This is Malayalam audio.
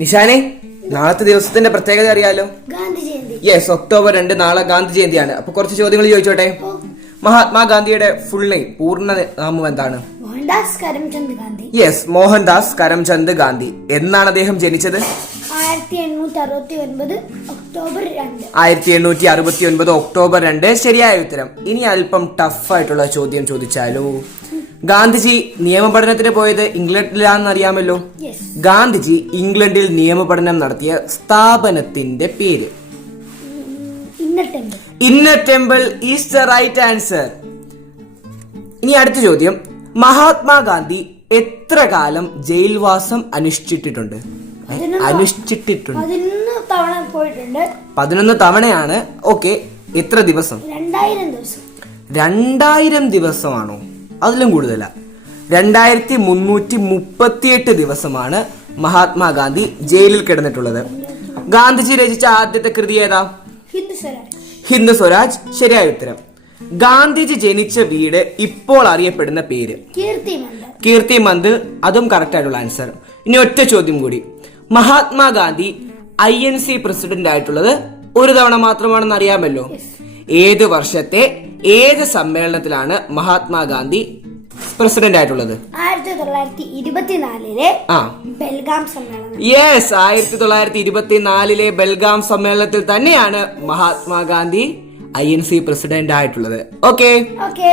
നിഷാനെ നാളത്തെ ദിവസത്തിന്റെ പ്രത്യേകത അറിയാലോ? യെസ് ഒക്ടോബർ രണ്ട് നാളെ ഗാന്ധി ജയന്തിയാണ്. അപ്പൊ കുറച്ച് ചോദ്യങ്ങൾ ചോദിച്ചോട്ടെ? മഹാത്മാഗാന്ധിയുടെ ഫുൾ നെയിം പൂർണ നാമം എന്താണ്? മോഹൻദാസ് കരംചന്ദ് ഗാന്ധി. യെസ് മോഹൻദാസ് കരംചന്ദ് ഗാന്ധി. എന്നാണ് അദ്ദേഹം ജനിച്ചത്? ആയിരത്തി എണ്ണൂറ്റി അറുപത്തി ഒൻപത് ഒക്ടോബർ രണ്ട്. ശരിയായ ഉത്തരം. ഇനി അല്പം ടഫ് ആയിട്ടുള്ള ചോദ്യം ചോദിച്ചാലോ? ഗാന്ധിജി നിയമപഠനത്തിന് പോയത് ഇംഗ്ലണ്ടിലാണെന്ന് അറിയാമല്ലോ ഗാന്ധിജി ഇംഗ്ലണ്ടിൽ നിയമപഠനം നടത്തിയ സ്ഥാപനത്തിന്റെ പേര്. Inner Temple. Is the right answer. ഇനി അടുത്ത ചോദ്യം. മഹാത്മാഗാന്ധി എത്ര കാലം ജയിൽവാസം അനുഷ്ഠിച്ചിട്ടുണ്ട്? അനുഷ്ഠിച്ചിട്ടുണ്ട്. പതിനൊന്ന് തവണയാണ്. ഓക്കെ എത്ര ദിവസം? രണ്ടായിരം ദിവസം. രണ്ടായിരം ദിവസമാണോ? അതിലും കൂടുതലാണ് രണ്ടായിരത്തി മുന്നൂറ്റി മുപ്പത്തിയെട്ട് ദിവസമാണ് മഹാത്മാഗാന്ധി ജയിലിൽ കിടന്നിട്ടുള്ളത്. ഗാന്ധിജി രചിച്ച ആദ്യത്തെ കൃതി ഏതാ? ഹിന്ദു സ്വരാജ്. ശരിയായ ഉത്തരം. ഗാന്ധിജി ജനിച്ച വീട് ഇപ്പോൾ അറിയപ്പെടുന്ന പേര്. കീർത്തി മന്ദിർ. അതും കറക്റ്റ് ആയിട്ടുള്ള ആൻസർ ഇനി ഒറ്റ ചോദ്യം കൂടി. Mahatma Gandhi I N C president ആയിട്ടുള്ളത് ഒരു തവണ മാത്രമാണെന്ന് അറിയാമല്ലോ. ഏത് വർഷത്തെ ഏത് സമ്മേളനത്തിലാണ് മഹാത്മാഗാന്ധി പ്രസിഡന്റ് ആയിട്ടുള്ളത് ആയിരത്തി തൊള്ളായിരത്തി ഇരുപത്തിനാലിലെ ബെൽഗാം സമ്മേളനം. യെസ് ആയിരത്തി തൊള്ളായിരത്തി ഇരുപത്തിനാലിലെ ബൽഗാം സമ്മേളനത്തിൽ തന്നെയാണ് Mahatma Gandhi I N C president ആയിട്ടുള്ളത് ഓക്കെ ഓക്കെ